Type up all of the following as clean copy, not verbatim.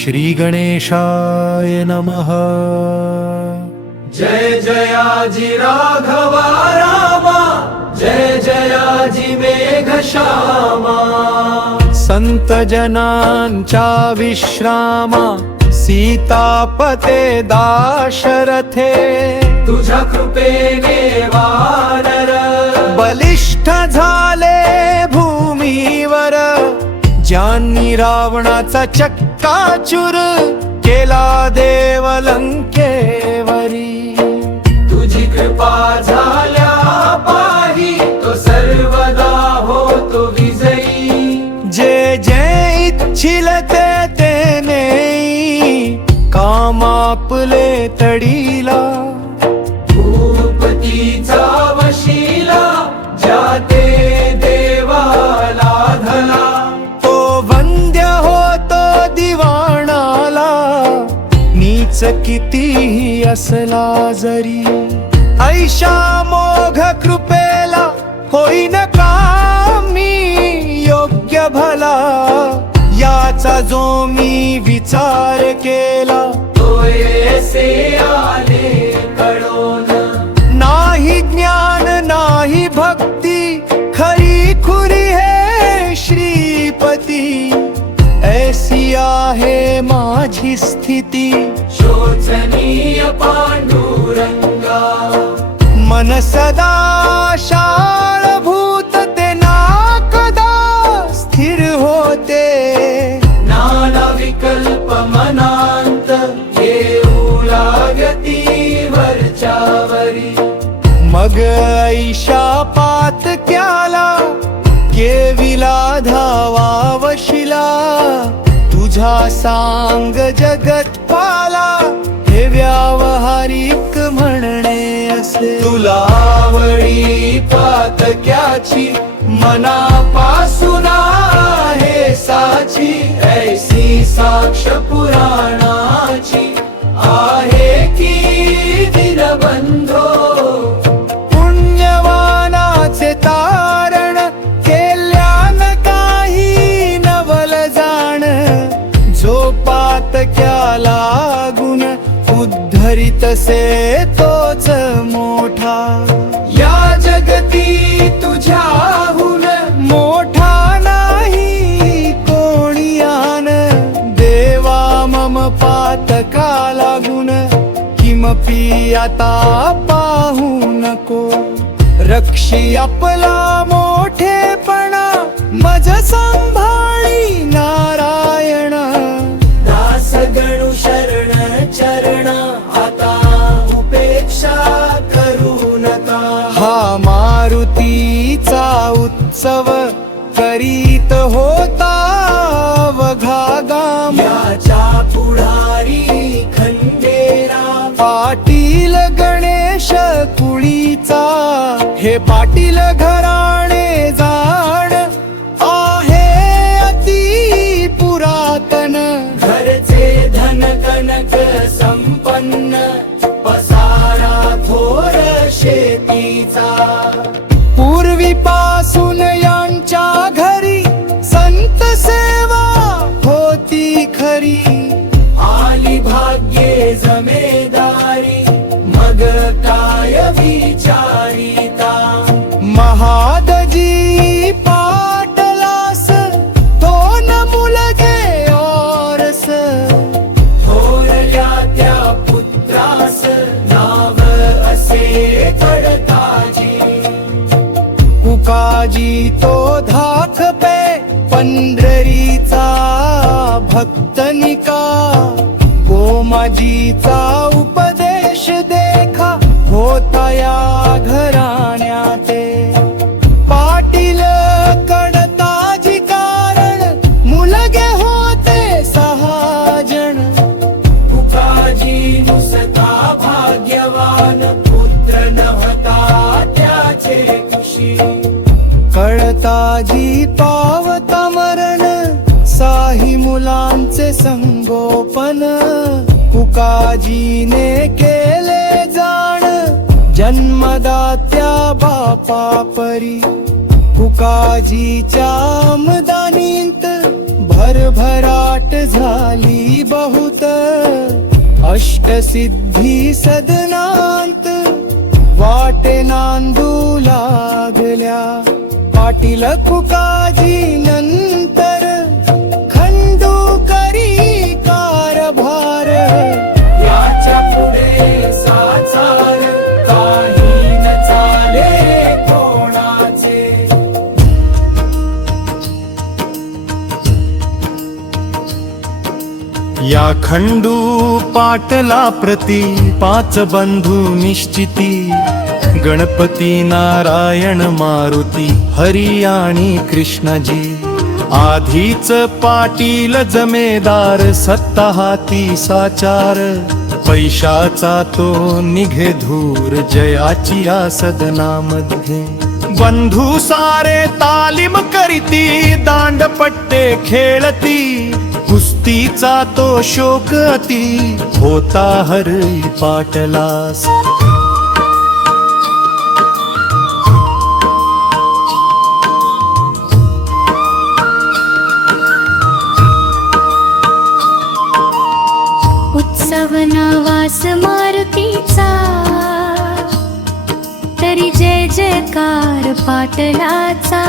श्री गणेशाय नमः। जय जयाजी राघवा रामा, जय जयाजी मेघश्यामा। संत जनांच्या विश्रामा, सीतापते दाशरथे। तुझ्या कृपेने वानर बलिष्ठ झाले भूमीवर, ज्यांनी रावणाचा चक्काचूर केला देव लंकेवरी। तुझी कृपा झाल्या पाही, तो सर्वदा होतो विजयी। जे जे इच्छिल ते तेने, काम आपले तडीला। भूपतीचा वशिला, जाते देवाला धला। तो वंद्य होतो दिवाणाला, नीच कितीही असला जरी। ऐशा मोघ कृपेला होईन कामी योग्य भला। याचा जो मी विचार केला, तो ऐसे आले कळोन। नाही ज्ञान नाही भक्ती, खरी खुरी हे श्रीपती। ऐसी आहे माझी स्थिती, शोचनीय पांडुरंगा। मन सदा शाळभूत ते ना कदा स्थिर होते। नाना विकल्प मनांत, येऊ लागती वरच्यावरी। मग ऐशा पातक्याला, केविला धावा वशिला। तुझा सांग जगत पाला, हे व्यावहारिक म्हणणे असे। तुला आवडी पातक्याची, मनापासून आहे साची। ऐसी साक्ष पुराणाची, आहे की दीनबंधो। पुण्यवानाचे तारण, केल्यान काही नवल जाण। जो पातक्याला गुण, उद्धरितसे तोच मोठा। या जगती तुझ्याहून मोठा नाही कोणियान। देवा मम पातका लागून, किमपि आता पाहू नको। रक्षी आपला मोठेपणा, मज सांभाळी नारायण। दास गणु शरण चरण, आता उपेक्षा करू नका। हा मारुतीचा उत्सव, करीत होता वघागाम। याच्या पुढारी खंडेरा, पाटील गणेश कुळीचा। हे पाटील घराणे जाण, आहे अति पुरातन। घरचे धन कनक संपन्न, पसारा थोर शेतीचा। पूर्वीपासून यांच्या घरी, संत सेवा होती खरी। आली भाग्ये जमेदारी, मग काय विचारिता। महादजी पाटलास, दोन मुलगे औरस। थोरल्या त्या पुत्रास, नाव असे कडताजी। कुकाजी तो धाक पे, पंढरीचा भक्तनिका। गोमाजीचा उपदेश देखा, होता या घराण्याते। पाटील कडताजी कारण, मुलगे होते 6 जण। कुकाजी नुसता भाग्यवान, पुत्र नव्हता त्याचे खुशी। कळताजी पावता मरण, साही मुलांचे संगोपन। कुकाजीने केले जाण, जन्मदात्या बापा परी। कुकाजीच्या आमदानीत भरभराट वाट झाली बहुत, अष्टसिद्धी सदनांत वाटे नांदू लागल्या. पाटील कुकाजी नंतर खंडू करी कारभार, याच्या पुढे साचार काही न चाले कोणाचे. या खंडू पाटला प्रती पाच बंधू निश्चिती, गणपती नारायण मारुती हरी आणि कृष्णजी. आधीच पाटील जमेदार सत्ता हाती साचार, पैशाचा तो निघे धूर जयाची या सदनामध्ये. बंधू सारे तालीम करीती दांडपट्टे खेळती, कुस्तीचा तो शोक अति होता हरी पाटलास. उत्सव नावास मारुतीचा, तरी जय जयकार पाटलाचा.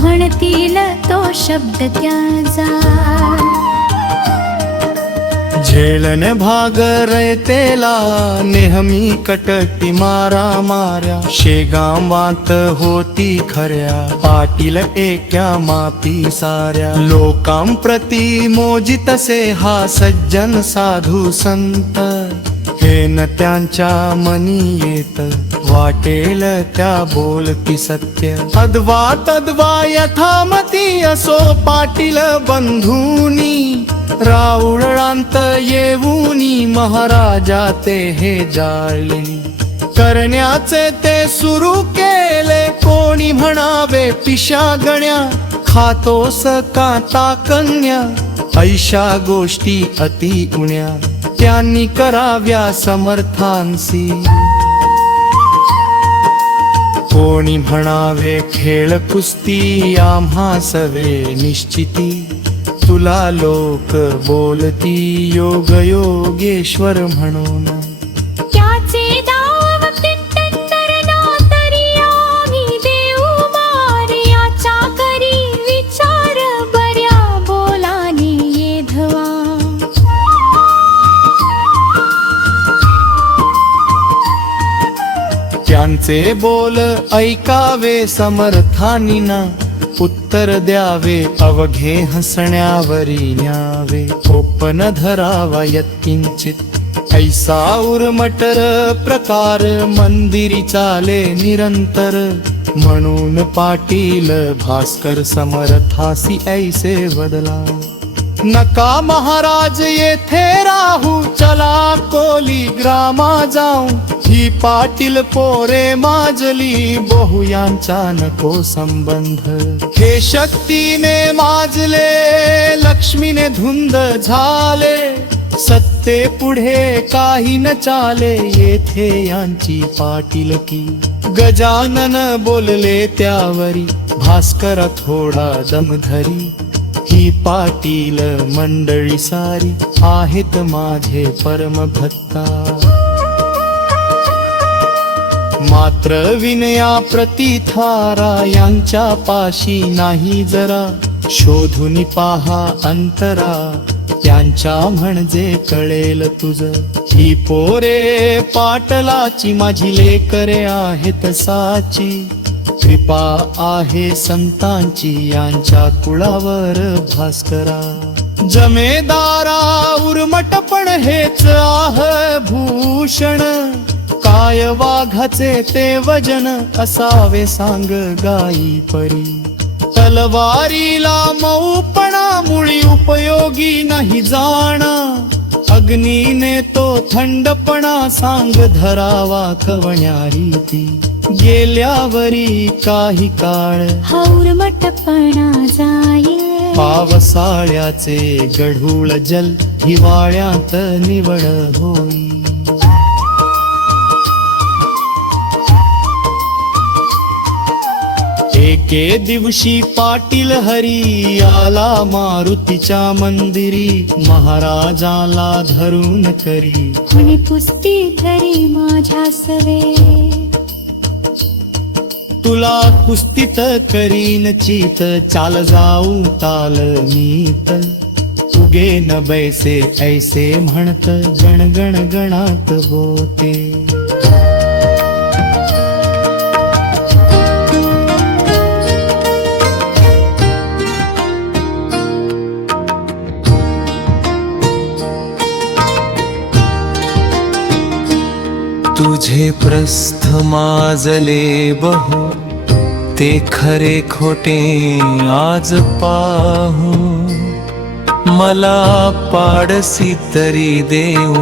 म्हणतील तो शब्द त्याचा, झेलन भाग रयतेला नेहमी कटटी मारा मार्या. शेगावात होती खऱ्या पाटील एका मापी साऱ्या. लोकांप्रती मोजितसे हा सज्जन साधू संत, हे न त्यांच्या मनी येत वाटेल त्या बोलती सत्य. अद्वा तद्वा यथामती असो पाटील बंधूनी, राऊळांत येऊनी महाराजा ते हे जाळले. करण्याचे ते सुरू केले कोणी म्हणावे पिशा गण्या. खातोस कांता कन्या ऐशा गोष्टी अति उण्या, त्यांनी कराव्या समर्थांसी. कोणी म्हणावे खेळ कुस्ती आम्हा सवे निश्चिती. तुला लोक बोलती योग योगेश्वर म्हणून. त्याचे दाव किंतंतर ना तरी आम्ही देऊ मार. याचा करी विचार बऱ्या बोलाने येधवा. त्यांचे बोल ऐकावे समर्थानीना, उत्तर द्यावे अवघे हसण्यावरी न्यावे. ओपन धरावा यत्किंचित ऐसा उर्मटर प्रकार, मंदिरी चाले निरंतर. म्हणून पाटील भास्कर समर्थासी ऐसे बदला. नका महाराज येथे राहू, चला कोली ग्रामा जाऊ. ही पाटील पोरे माजली बहु यांचा नको संबंध. हे शक्तीने माजले लक्ष्मीने धुंद झाले. सत्ते पुढे काही न चाले येथे यांची पाटीलकी. गजानन बोलले त्यावरी भास्कर थोडा दमधरी. ही पाटील मंडळी सारी आहेत माझे परमभक्ता. मात्र विनया प्रतिथारा यांच्या पाशी नाही जरा. शोधून पहा अंतरा त्यांच्या म्हणजे कळेल तुझ. ही पोरे पाटलाची माझी लेकरे आहेत साची. कृपा आहे संतांची यांच्या कुळावर भास्करा. जमेदारा उर्मटपण हेच आह भूषण. काय वाघाचे ते वजन असावे सांग गाई परी. तलवारीला मऊपणा मुळी उपयोगी नाही जाणा. अग्नीने तो थंडपणा सांग धरावा कवण्यारी ती. गेल्यावरी काही काळ हौरमटपणा जाईल. पावसाळ्याचे गढूळ जल हिवाळ्यात निवळ होई. एके दिवशी पाटील हरी आला मारुतीच्या मंदिरी, महाराजाला धरून करी म्हणे पुस्ती धरी माझ्या सवे, तुला कुस्तीत करीन चीत, चाल जाऊ ताल मीत, उगे न बैसे ऐसे म्हणत, गणगण गणात होते. तुझे प्रस्थ माजले बहु, ते खरे खोटे आज पाहू, मला पाडसी तरी देऊ,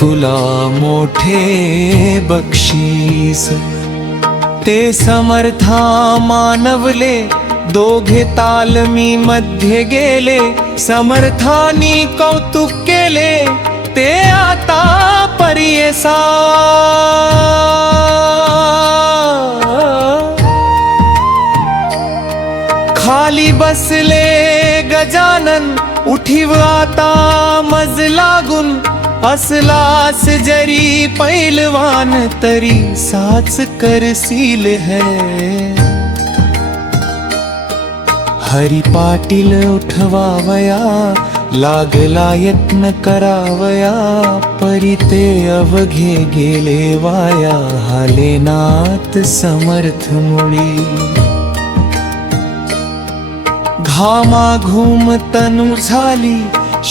तुला मोठे बक्षीस. ते समर्था मानवले, दोघे तालमी मध्ये गेले, समर्थानी कौतुक केले, ते आता परियसा. खाली बसले गजानन, उठीव आता मज लागून, असलास जरी पैलवान तरी साच करसील है. हरी पाटील उठवावया, लागला यत्न करावया, परी ते अवघे गेले वाया, हालेनाथ समर्थ मुळी. घामाघूम तनु झाली,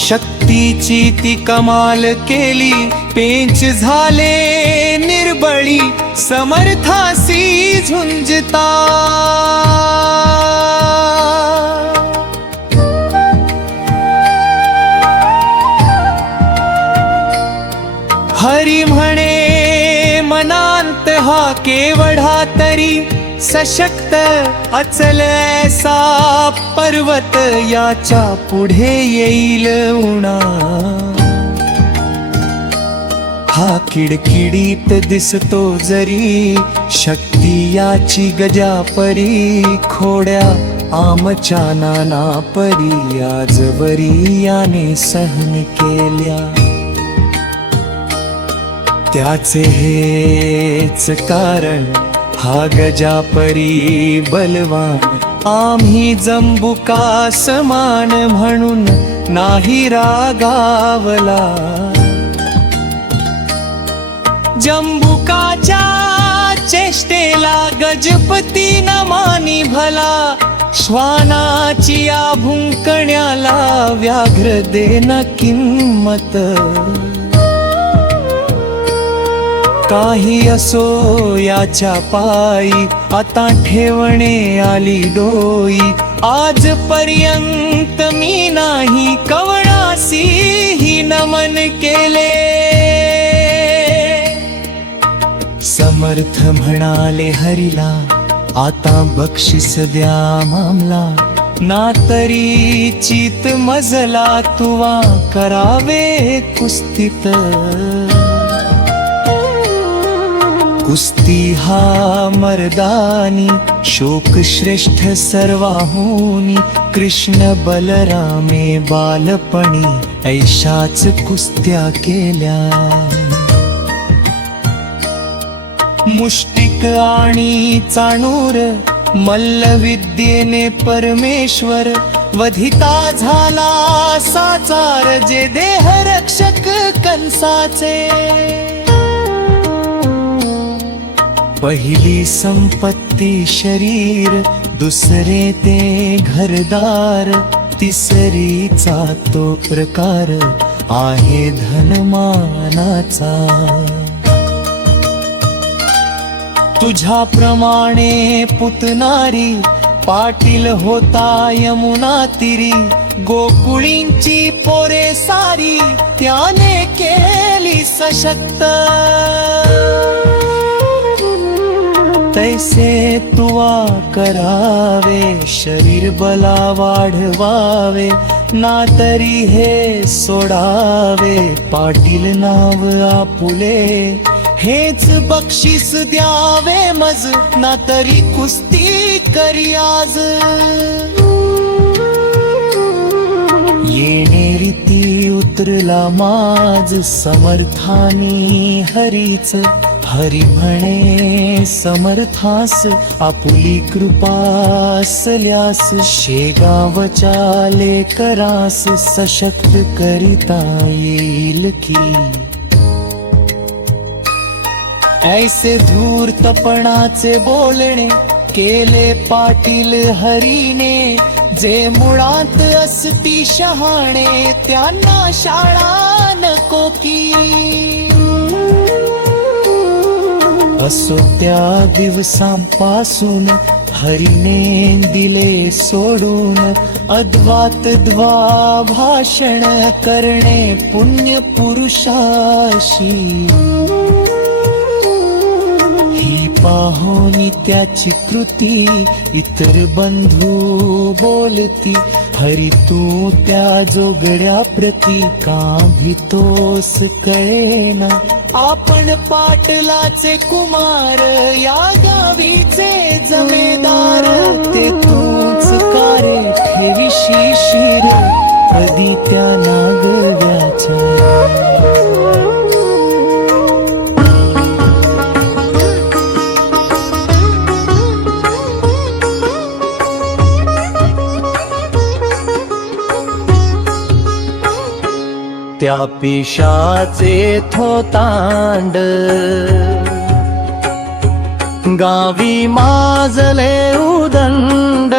शक्तीची ती कमाल केली, पेंच झाले निर्बळी, समर्थासी झुंजता. हरी म्हणे मनांत हा केवढा तरी, सशक्त अचल ऐसा पर्वत, याच्या पुढे येईल उणा. हा किडकिडीत दिसतो जरी, शक्ती याची गजापरी, खोड्या आमच्या नाना परी, आजवरी याने सहन केल्या. त्याचे हेच कारण, हा गजापरी बलवान, आम्ही जंबुका समान म्हणून नाही रागावला. जंबुकाच्या चेष्टेला गजपती न मानी भला, श्वानाची या भुंकण्याला व्याघ्र देन किंमत. काही असो याच्या पायी, आता ठेवणे आली डोई, आजपर्यंत मी नाही कवणासी ही नमन केले. समर्थ म्हणाले हरीला, आता बक्षीस द्या मामला, ना तरी चित मजला तुवा करावे कुस्तीत. कुस्ती हा मर्दानी, शोक श्रेष्ठ सर्वाहुनी, कृष्ण बलरामे बालपणी ऐशाच कुस्त्या केल्या. मुष्टिक आणि चाणूर, मल्लविद्येने परमेश्वर, वधिता झाला साचार, जे देहरक्षक कंसाचे. पहिली संपत्ती शरीर, दुसरे ते घरदार, तिसरीचा तो प्रकार आहे धनमानाचा. तुझ्याप्रमाणे पुतनारी, पाटील होता यमुना तीरी, गोकुळींची पोरे सारी, त्याने केली सशक्त. तैसे तुवा करावे, शरीर बला वाढवावे, ना तरी हे सोडावे. पाटील नाव आपुले, हेच बक्षीस द्यावे मज ना तरी कुस्ती करी आज येणेरी ती उतरला माज समर्थानी हरीच हरी म्हणे समर्थास आपुली कृपा असल्यास शेगावच्या लेकरास सशक्त करिता येईल की ऐसे धूर्तपणाचे बोलणे केले पाटील हरीने जे मुळात असती शहाणे त्यांना शाळा नको की असो त्या दिवसांपासून हरीने दिले सोडून अद्वातद्वा भाषण करणे पुण्य पुरुषाशी ही पाहोनी त्याची कृती इतर बंधू बोलती हरी तू त्या जोगड्या प्रती का भीतोस कळेना आपण पाटलाचे कुमार या गावीचे जमेदार ते तूच कारे ठेविशी शिर कधी त्या नागव्याच्या त्या पिशाचे थोतांड गावी माजले उदंड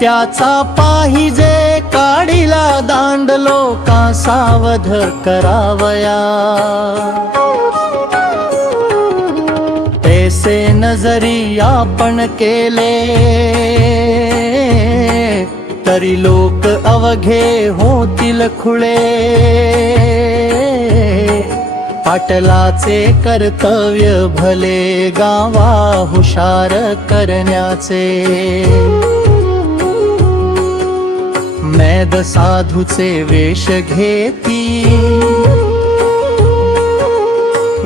त्याचा पाहिजे काढीला दांड लोका सावध करावया ऐसे नजरी आपण केले तरी लोक अवघे होतील खुळे पाटलाचे कर्तव्य भले गावा हुशार करण्याचे मैद साधूचे वेश घेती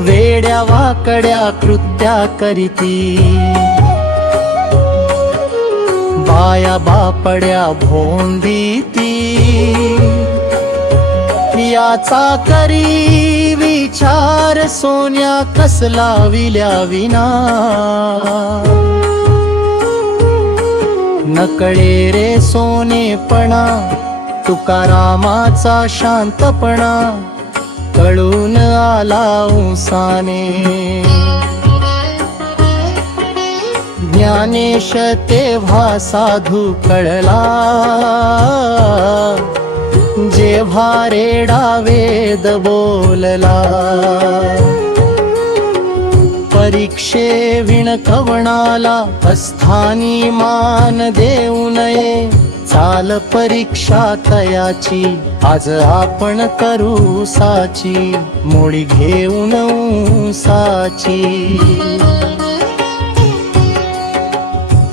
वेड्या वाकड्या कृत्या करीती बाया बापड्या भोंदीती याचा करी विचार सोन्या कसला विल्या विना नकळे रे सोनेपणा तुकारामाचा शांतपणा कळून आला उसाने ज्ञानेश तेव्हा साधू कळला जेव्हा रेडा वेद बोलला परीक्षे विण कवणाला अस्थानी मान देऊ नये चाल परीक्षा तयाची आज आपण करू साची मुळी घेऊन साची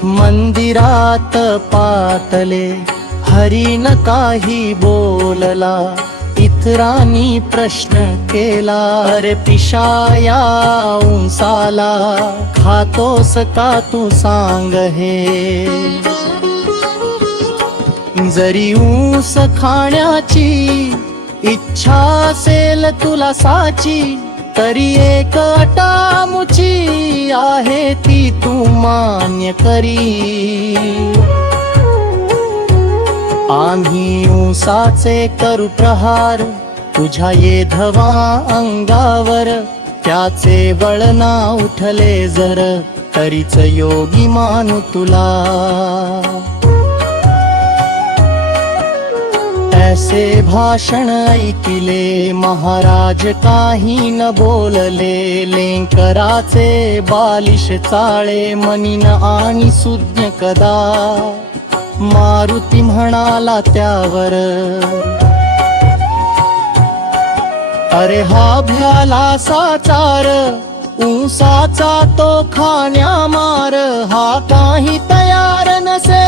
मंदिरात पातले हरीन काही बोलला इतरांनी प्रश्न केला अरे पिशाया उंसाला खातोस का तू सांग हे जरी ऊस खाण्याची इच्छा असेल तुला साची तरी एक अटामुची आहे ती तू मान्य करी आम्ही ऊसाचे करू प्रहार तुझ्या येधवा अंगावर त्याचे वळना उठले जर तरीच योगी मानू तुला ऐसे भाषण ऐकिले महाराज काही न बोलले लेंकराचे बालिश चाळे मनीन आणि सुज्ञ कदा मारुती म्हणाला त्यावर अरे हा भ्याला साचार ऊसाचा तो खाण्या मार हा काही तयार नसे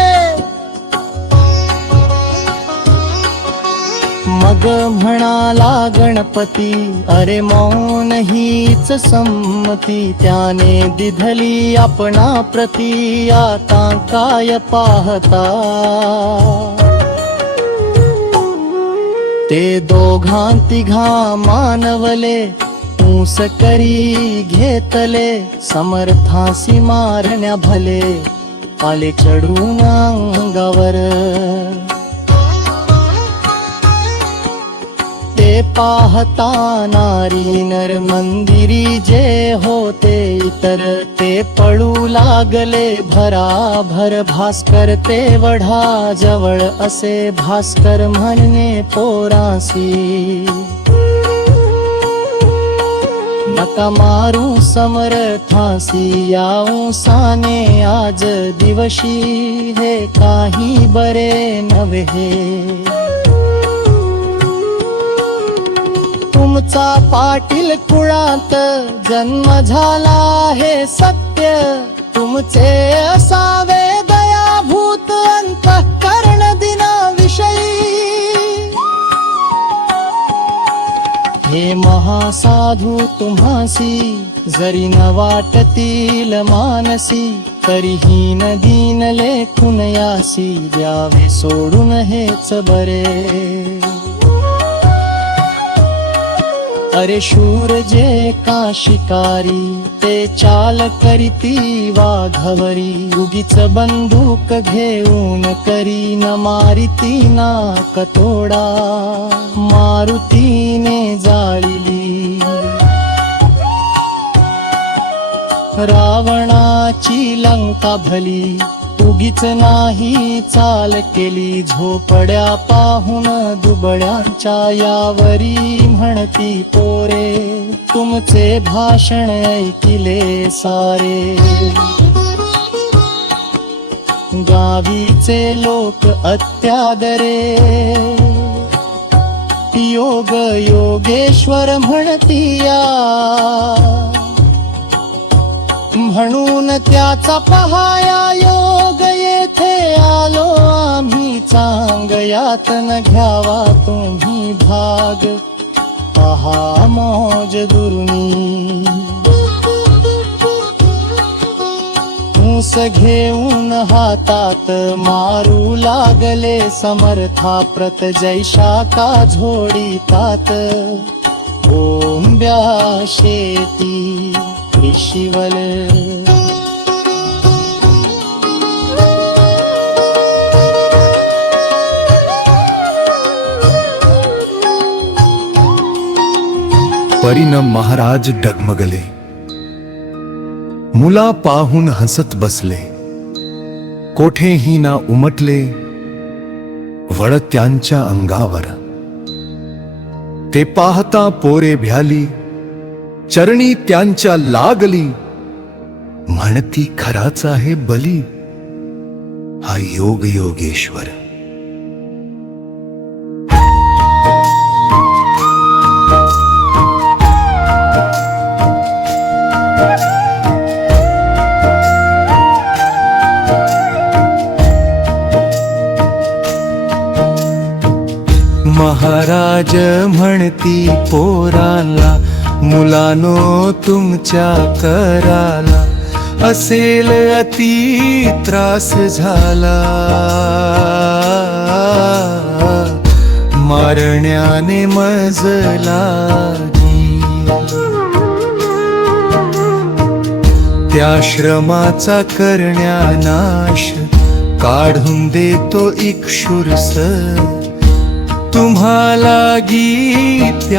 मग मग म्हणाला गणपती, अरे मौन हीच संमती. त्याने दिधली आपणा प्रती, आता काय पाहता. ते दोघां तिघा मानवले, ऊस करी घेतले. समर्थासी मारण्या भले, आले चढून अंगावर. ते पाहता नारी नर मंदिरी जे होते इतर. ते पळू लागले भराभर. भास्कर ते वढा जवळ असे, भास्कर म्हणणे पोरासी. नका मारू समर्थासी, या ऊसाने आज दिवशी. हे काही बरे नव्हे, तुमचा पाटील कुळात जन्म झाला हे सत्य. तुमचे असावे दयाभूत अंतःकरण दिनाविषयी. हे महासाधू तुम्हासी, जरी न वाटतील मानसी. तरीही न दीन लेखून यासी, द्यावे सोडून हेच बरे. अरे शूर जे का शिकारी, ते चाल करीती वाघवरी. उगीच बंदूक घेऊन करी न मारिती ना कतोडा. मारुतीने जाळिली रावणाची लंका भली. उगीच नाही चाल केली, झोपड्या पाहून दुबळ्यांच्या यावरी. म्हणती पोरे, तुमचे भाषण ऐकिले सारे. गावीचे लोक अत्यादरे, योग योगेश्वर म्हणतीया. म्हणून त्याचा पहाया योग येथे आलो आम्ही. चांगयात न घ्यावा तुम्ही भाग, पहा मौज दुर्मी. ऊस घेऊन हातात मारू लागले समर्था. प्रत जैशा का झोडीतात, ओंब्या शेती शिवल. परीन महाराज डगमगले, मुला पाहून हसत बसले. कोठेही ना उमटले वळ त्यांच्या अंगावर. ते पाहता पोरे भ्याली, चरणी त्यांच्या लागली. म्हणती खराच आहे बली, हा योग योगेश्वर. महाराज म्हणती पोराला, मुलानो तुमच्या कराला. असेल अति त्रास झाला, मारण्याने मजला. त्या श्रमाचा करण्या नाश, काढून देतो इक्षुरस. तुम्हाला गीत्यावयास,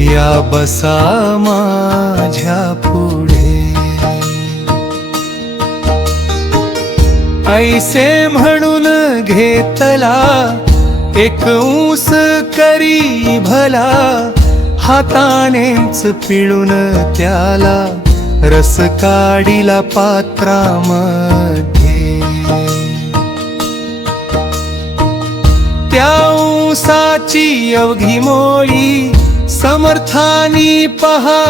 या बसा माझ्या पुढे. ऐसे म्हणून घेतला एक ऊस करी भला. हातानेच पिळून त्याला रस काढिला पात्रामध्ये. त्या ऊसाची अवघी मोळी समर्थानी पहा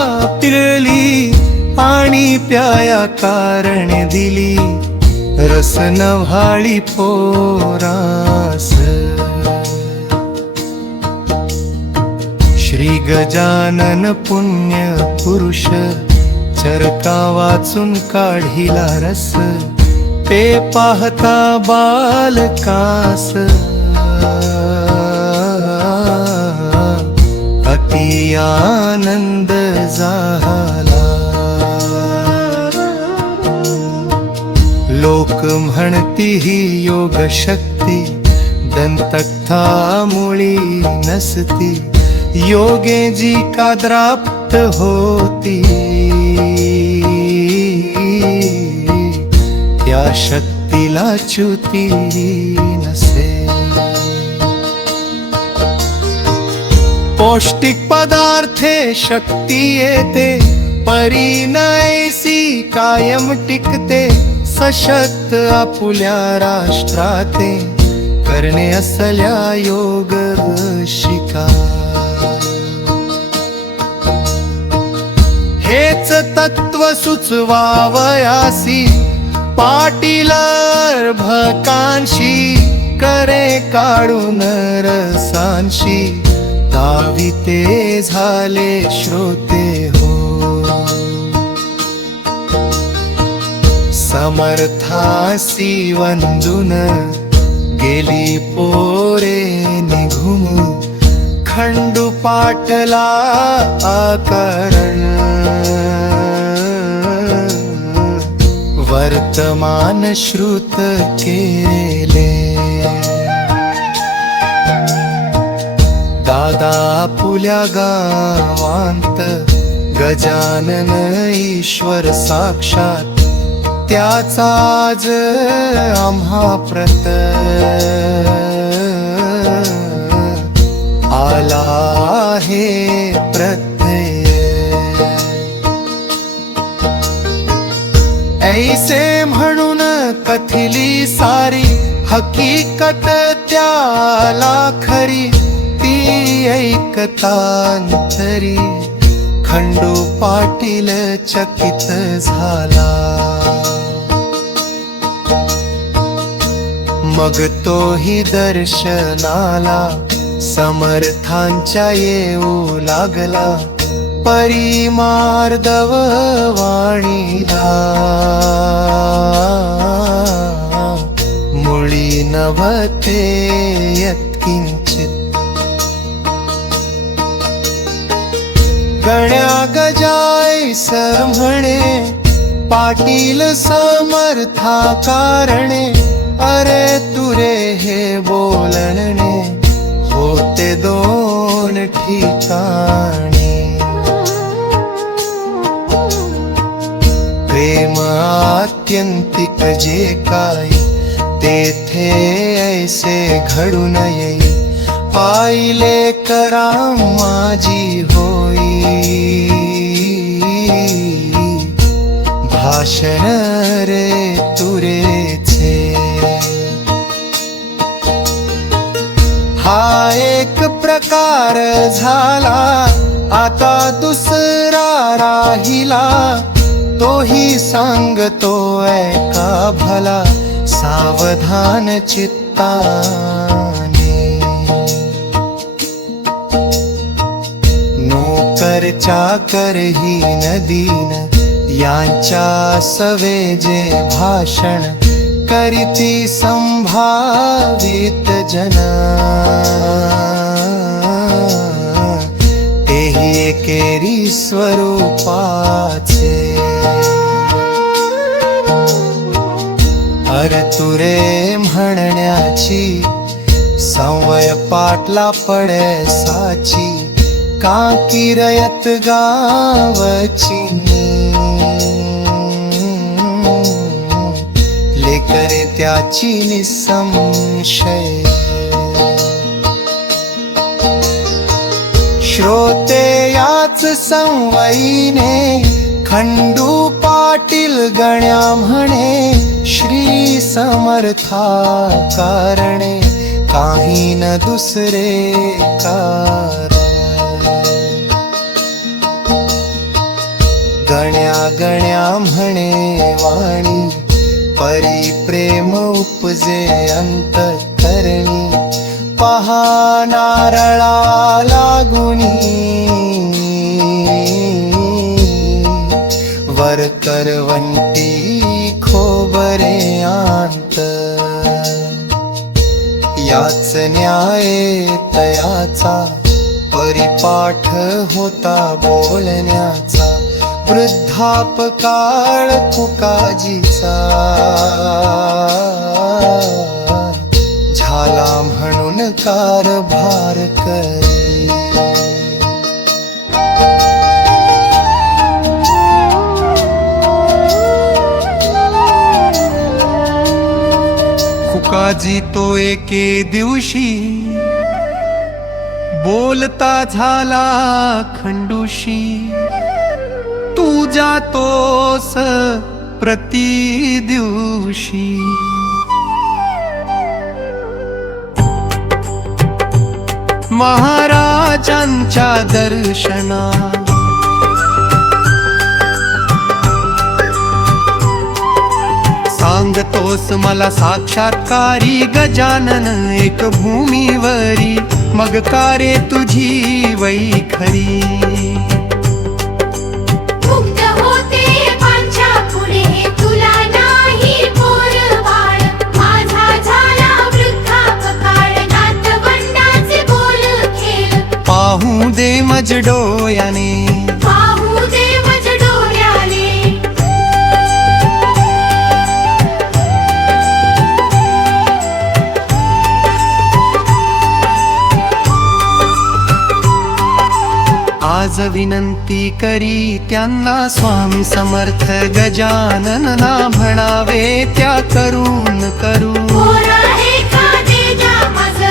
पिळली. आणि प्याया कारण दिली, रस नव्हाळी पोरास श्री गजानन पुण्य पुरुष चरका वाचून काढिला रस ते पाहता बालकास अति आनंद झाला लोक म्हणती ही योग शक्ती दंतकथा मुळी नसती योगे जी का द्राप्त होती त्या शक्तीला च्युती नसे पौष्टिक पदार्थे शक्ती येते परी नैसी कायम टिकते सशक्त आपुल्या राष्ट्राते करणे असल्या योग शिका हेच तत्व सुचवावयासी पाटील भकांशी करे काढून रसांशी दाविते झाले श्रोते हो समर्थासी वंदून गेली पोरे निघून खंडू पाटला आकरण वर्तमान श्रुत केले दादा पुल्या गावांत गजानन ईश्वर साक्षात त्याचा आज आम्हा प्रत आला आहे प्रत्यय ऐसे म्हणून कथिली सारी हकीकत त्याला खरी ती ऐकतांतरी खंडू पाटील चकित झाला मग तोही दर्शनाला समर्थांच्या येऊ लागला परिमार्दव वाणीला मुळी नभते यत्किंचित गण्या गजाय सर म्हणे पाटील समर्था कारणे अरे तुरे हे बोलणे होते दोन ठिकाणी प्रेम आत्यंतिक जे काही तेथे ऐसे घडून येई पाहिले करा माझी होई भाषण रे तुरेचे हा एक प्रकार झाला आता दुसरा राहिला तोही सांगतो ऐका भला सावधान चित्ताने नोकर चाकर ही नदीन यांच्या सवे जे भाषण करीती संभावित जना तेही एकेरी स्वरूपाचे अरे तुरे म्हणण्याची संवय पाटला पडे साची का किरयत गावची लेकरे त्याची निसंशय श्रोते याच संवयीने खंडू पाटील गण्या म्हणे श्री समर्था कारणे काही न दुसरे कारण गण्या गण्या म्हणे वाणी परी प्रेम उपजे अंतःकरणी पहा नारळा लागुनी वर करवंटी खोबरे अंत याच न्याय तयाचा परिपाठ होता बोलण्याचा वृद्धापकाळ कुकाजीचा झाला म्हणून कारभार करी कुकाजी तो एके दिवशी बोलता झाला खंडूशी तू जातोस प्रति दिवशी महाराजांच्या दर्शना सांगतोस मला साक्षात्कारी गजानन एक भूमीवरी मग कारे तुझी वैखरी मुक्त होते पांच्या पुढे तुला नाही पोरबाळ माझा झाला वृद्धापकाळ नातवंडाचे बोल खेळ पाहू दे मज डोयाने पाहू दे मज डोळ्याने आज विनंती करी त्यांना स्वामी समर्थ गजानन ना म्हणावे त्या करून करू पोरा एखादे द्या मज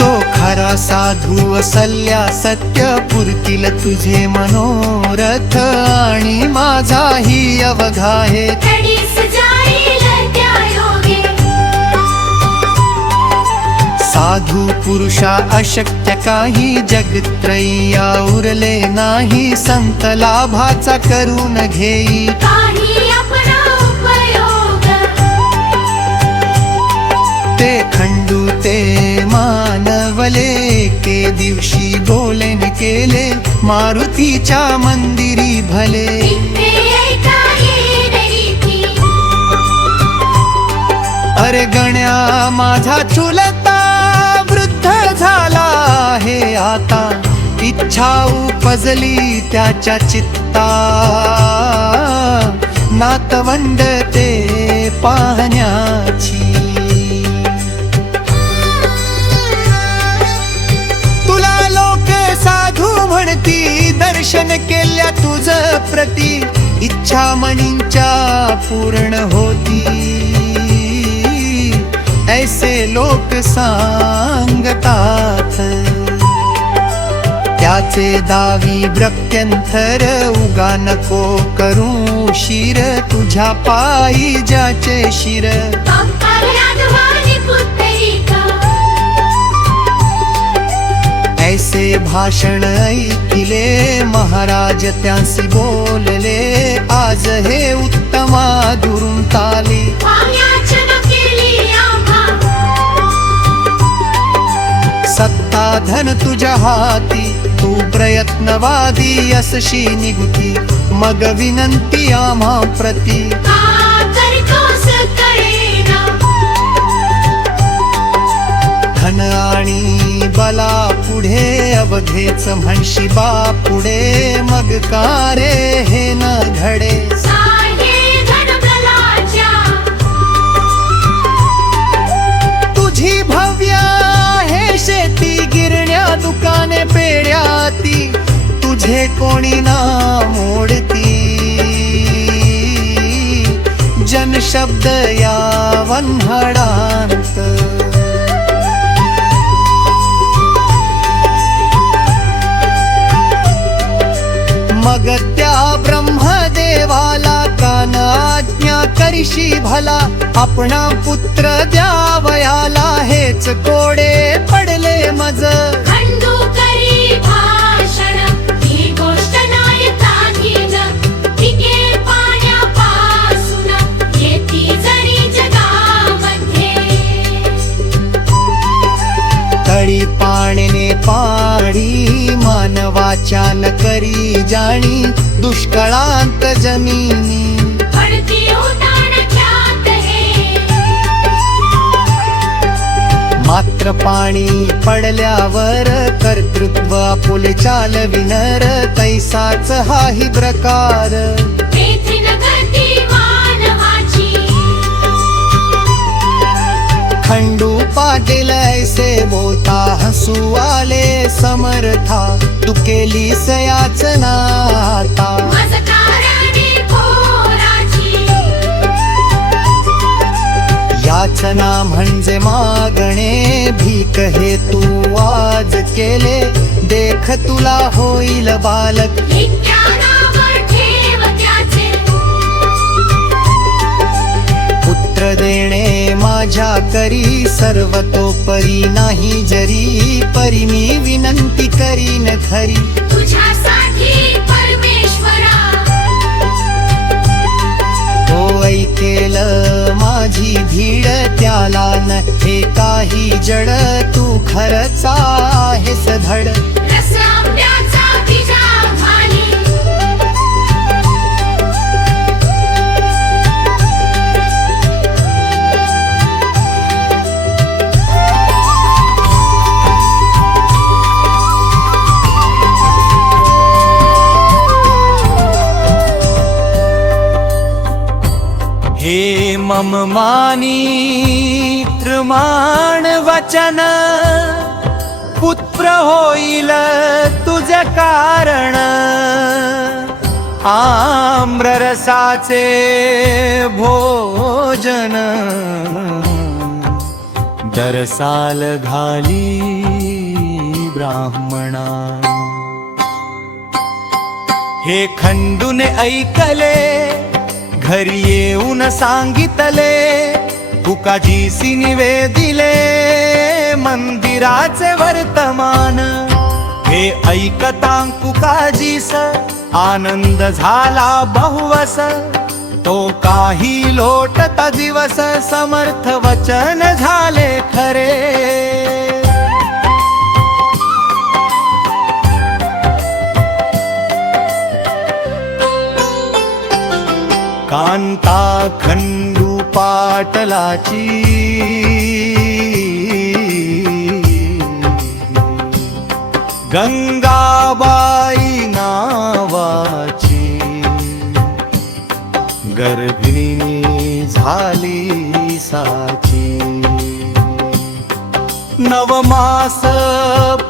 तो खरा साधू असल्या सत्य पुरतील तुझे मनोरथ आणि माझाही अवघा आहे तडीस जाईल त्या योगे साधू पुरुषा अशक्य काही जगत्रय्या उरले नाही संत लाभाचा करून घेई काही आपला उपयोग ते खंडू ते मानवले के दिवशी बोलेन केले मारुतीच्या मंदिरी भले इथे ऐका येईल रीती अरे गण्या माझा चुलता वृद्ध झाला आहे आता इच्छा उपजली त्याच्या चित्ता नातवंड ते पाहण्याची तुला लोक साधू म्हणती दर्शन केल्या तुझ प्रती इच्छा मनींच्या पूर्ण होती ऐसे लोक सांगतात त्याचे दावी प्रत्यंतर उगा नको करू शिर तुझ्या पायी ज्याचे शिर अंकार यादवानी पुत्रिका ऐसे भाषण ऐकिले महाराज त्यांसी बोलले आज हे उत्तमा दुरून ताली याचना केली आम्हा सत्ता धन तुझ्या हाती तू प्रयत्नवादी असशी निगुती मग विनंती आम्हा प्रती का करतोस कळेना धन आणि बला पुढे अवघेच म्हणशी बा पुढे मग का रे हे न घडे साहे धनबलाच्या तुझी भव्य हे शेती गिरण्या दुकाने पेड्याती तुझे कोणी ना मोडती जनशब्द या वन्हडांत मग त्या ब्रह्मदेवाला कान आज्ञा करिशी भला आपणा पुत्र द्यावयाला हेच कोडे पडले मज खंडू करी भाषण ही गोष्ट नाही काहीच टिके पाण्या उदान करी जाणी दुष्काळांत जमिनी पडती उदान ख्यात हे मात्र पाणी पडल्यावर कर्तृत्व आपुले चालविनर तैसाच हाही प्रकार तेथील गती मानवाची खंडू पाटील ऐसे बोलता हसू आले समर्था तू केलीस याचना आता मजकारणी पोराची याचना म्हणजे मागणे भीक हे तू आज केले देख तुला होईल बालक विज्ञानावर ठेव त्याचे पुत्र देणे माझ्या करी सर्वतोपरी नाही जरी परी मी विनंती करीन खरी तुझ्यासाठी परमेश्वरा तो ऐकेल माझी धीड त्याला न हे काही जड तू खरच आहेस धड रस आंब्याचा बीजा भाली हे मम मानी प्रमाण वचन पुत्र होईल तुझे कारण आम्ररसाचे भोजन दरसाल घाली ब्राह्मणा हे खंडूने ऐकले घरी येऊन सांगितले तुकाजीसी निवेदिले मंदिराचे वर्तमान हे ऐकता तुकाजीस आनंद झाला बहुवस तो काही लोटता दिवस समर्थ वचन झाले खरे कांता खंडू पाटलाची गंगाबाई नावाची गर्भिणी झाली साची नवमास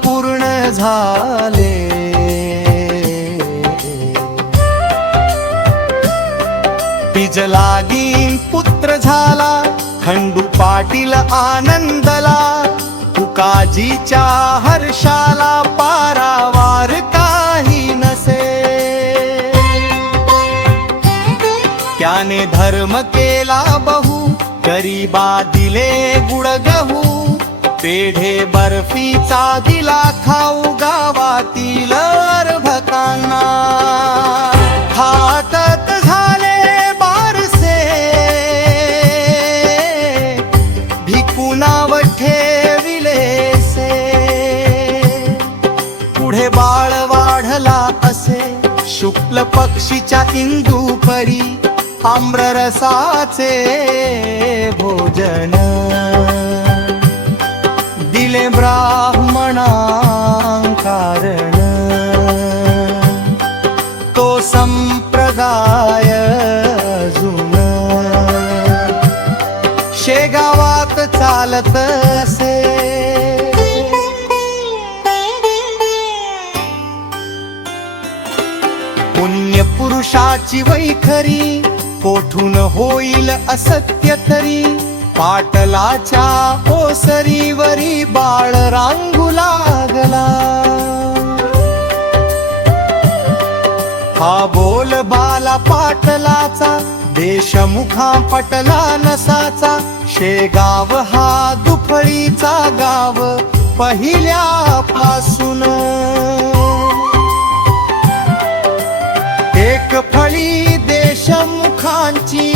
पूर्ण झाले बीज लागीन पुत्र झाला खंडू पाटील आनंदला तुकाजीच्या हर्षाला पारावार काही नसे त्याने धर्म केला बहु गरीबा दिले गुड गहू पेढे बर्फीचा दिला खाऊ गावातील अर्भकांना हातात झाले बारसे भिकुनाव ठेविलेसे पुढे बाळ वाढला असे शुक्ल पक्षीच्या इंदूपरी आम्ररसाचे भोजन दिले ब्राह्मणा कारण तो संप्रदाय जुन शेगावात चालत असे पुण्य पुरुषाची वैखरी कोठून होईल असत्य तरी पाटलाच्या ओसरीवरी बाळ रांगू लागला हा बोल बाला पाटलाचा देशमुखा पटला नसाचा शेगाव हा दुफळीचा गाव पहिल्यापासून एक फळी देशमुखांची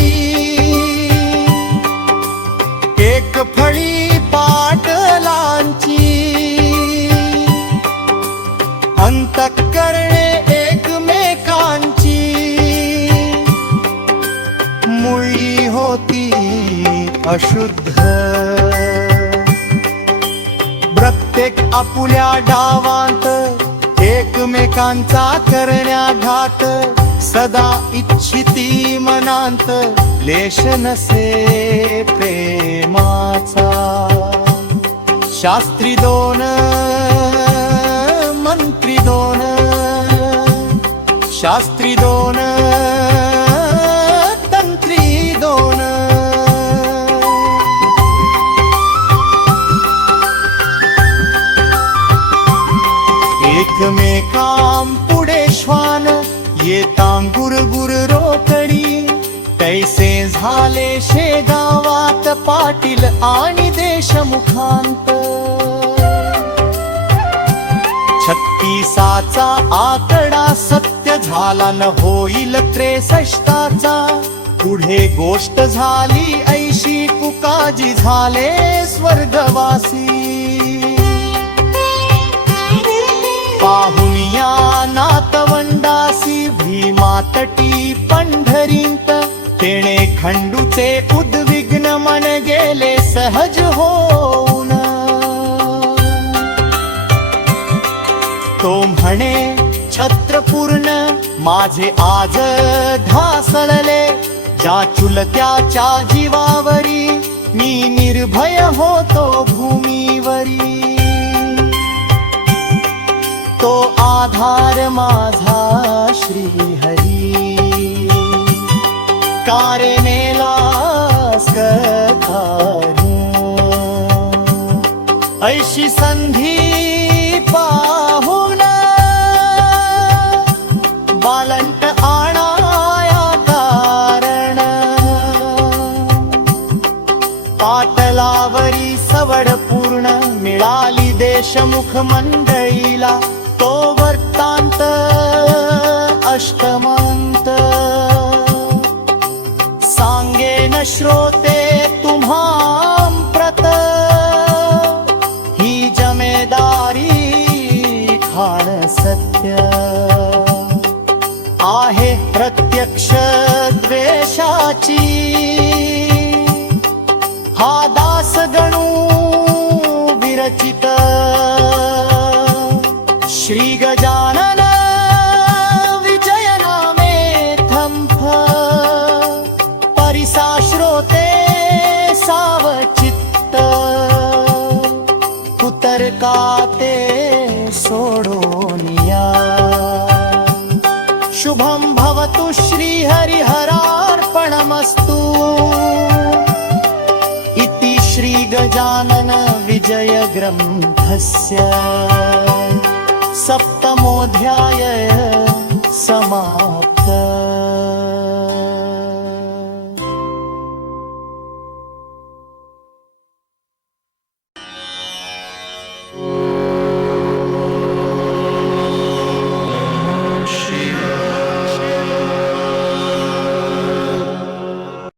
एक फळी पाटलांची अंतःकरणे अशुद्ध प्रत्येक आपुल्या डावांत एकमेकांचा करण्या घात सदा इच्छिती मनांत लेश नसे प्रेमाचा शास्त्री दोन मंत्री दोन शास्त्री दोन तंत्री दोन एकमेकां पुढे श्वान येतांगुर गुर रोकडी तैसे झाले शेगावात पाटील आणि देशमुखांत 36चा आकडा सत्य झाला न होईल 63चा पुढे गोष्ट झाली 80 कुकाजी झाले स्वर्गवासी पाहुनिया नातवंडासी भीमातटी पंढरींत तेणे खंडूचे उद्विग्न मन गेले सहज होऊन तो म्हणे छत्रपूर्ण माझे आज ढासळले ज्या चुलत्याच्या जीवावरी मी निर्भय होतो भूमीवरी तो आधार माझा श्रीहरी कारे नेलास करू ऐशी संधी पाहून बालंट आणाया कारण पाटलावरी सवड पूर्ण मिळाली देशमुख मंडळीला तो वर्तांत अष्टमंत सांगेन श्रोते तुम्हां प्रत ही जमेदारी खाण सत्य आहे प्रत्यक्ष द्वेषाची हा दास गणू विरचित श्री गजानन विजय नामे थंफ परिसा श्रोते सावचित्त कुतर्का ते सोडोनिया शुभं भवतु श्री हरिहरार्पणमस्तु इति श्री गजानन विजय ग्रंथस्य सप्तमोऽध्याय समाप्त।